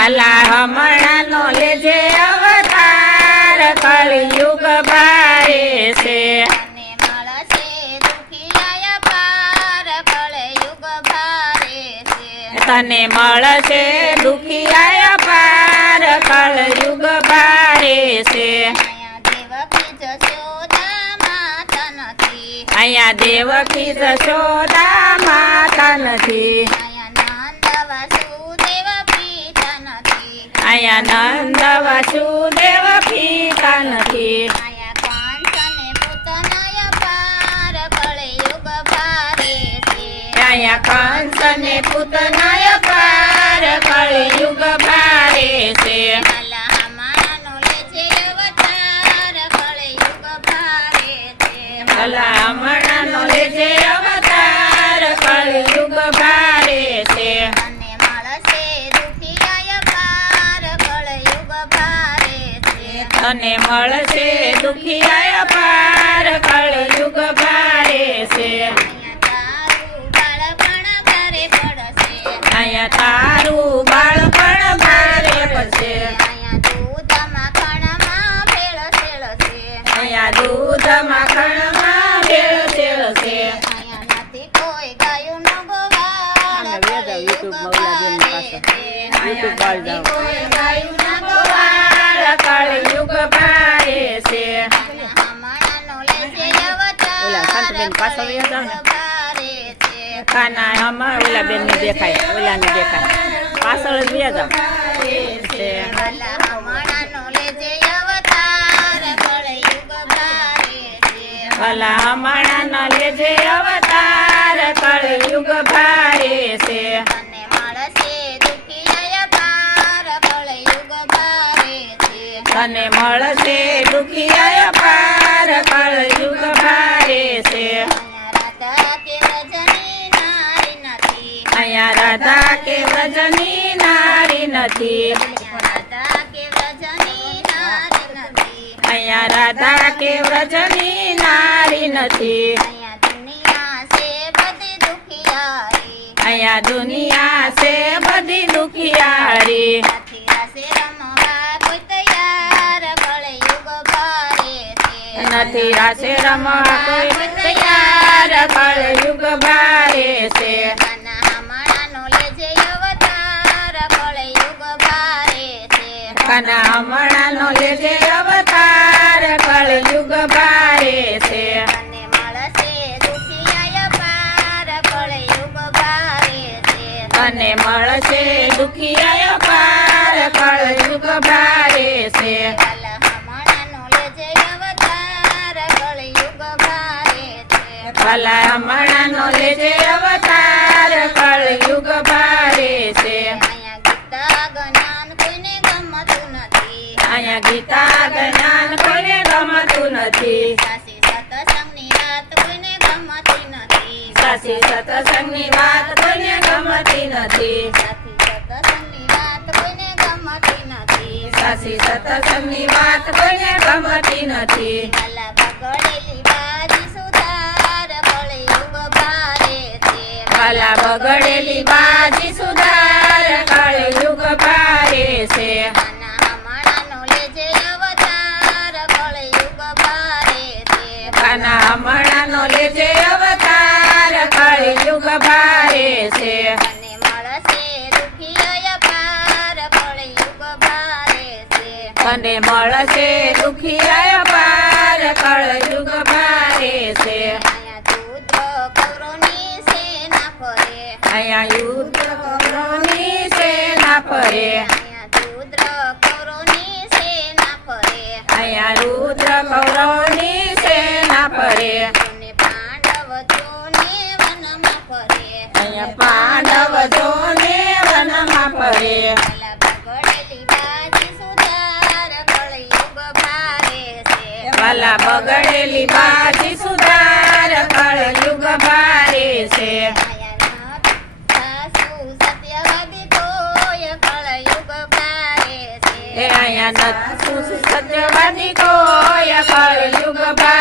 વાલા હમણાંનો લેજે અવતાર કળિયુગ ભારે છે. તને મળશે દુખિયા પાર કળયુગ ભારે છે. અહીંયા દેવકી જશોદા માતા નથી અહીંયા નંદ વાસુદેવ પિતા નથી. આયા કંસ ને પૂતનાય પાર કળયુગ ભારે છે. ભલા કંસ નો પૂતનાય પાર કળયુગ ભારે છે. ભલા હમણાંનો લેજે તને મળશે દુખિયા પાર કળયુગ ભારે છે અહીંયા તારું બાળપણ ભારે પડશે અહીંયા તારું બાળપણ ભારે પડશે અહીંયા દૂધ માખણમાં ભેળ અહીંયા દૂધ માખણમાં ભેળ ભેળ છે સેળ છે અહીંયા નથી કોઈ ગાયુંનો ગોવાળ આને બે જાવ YouTube માં ઓલા બેન પાસે. YouTube વાળ જાવ. કોઈ ગાયુંના ગોવાળ કળયુગ ભારે છે ઓલા સંતબેન પાછળ વહી જાવ છે. કાના આમાં ઓલા બેન ને. દેખાય ઓલા ને દેખાય પાછળ જ વ્યા છે ભલા હમણાં લેજે અવતાર. તને મળશે દુખિયા પાર કળયુગ ભારે છે અહીંયા રાધા કે વ્રજની નારી નથી અહીંયા રાધા કે વ્રજની નારી નથી અહીંયા દુનિયા છે બધી દુખિયારી નથી રમવા કોઈ તૈયાર કળયુગ ભારે છે. કાના હમણાં નો લેજે અવતાર કળયુગ ભારે છે. અને મળશે દુખિયા પાર કળયુગ ભારે છે. અને મળશે દુખિયા પાર કળયુગ ભારે છે. છે ભલા હમણાં લેજે અવતાર કળયુગ ભારે છે. અહીંયા ગીતા જ્ઞાન કોઈને ગમતું નથી. અહીંયા ગીતા જ્ઞાન કોઈને ગમતું નથી. સાસી સાસી સતસંગની વાત કોઈને ગમતી નથી. સત્સંગની વાત કોઈને ગમતી નથી. સાસી સતસંગની વાત કોઈને ગમતી સાસી સત્સંગની વાત કોઈને ગમતી નથી. છે બગડેલી બાજી સુધાર કાળ યુગ હમણાંનો ભારે છે. કાના હમણાં નો લેજે અવતાર ભારે છે. અને મળશે દુખિયા પાર કળયુગ અહીંયા યુદ્ધ કરોની સેના ફરે. દૂધ કૌરવની સેના ફરે અહીંયા રુદ્ર કૌરવની સેના ફરે. અને પાંડવ જોને વનમાં ફરે અહીંયા પાંડવ જોને વનમાં ફરે. વાલા બગડેલી બાજી સુધાર સુધાર, કળયુગ ભારે છે. એ સજવાની કોઈ કળયુગ ભારે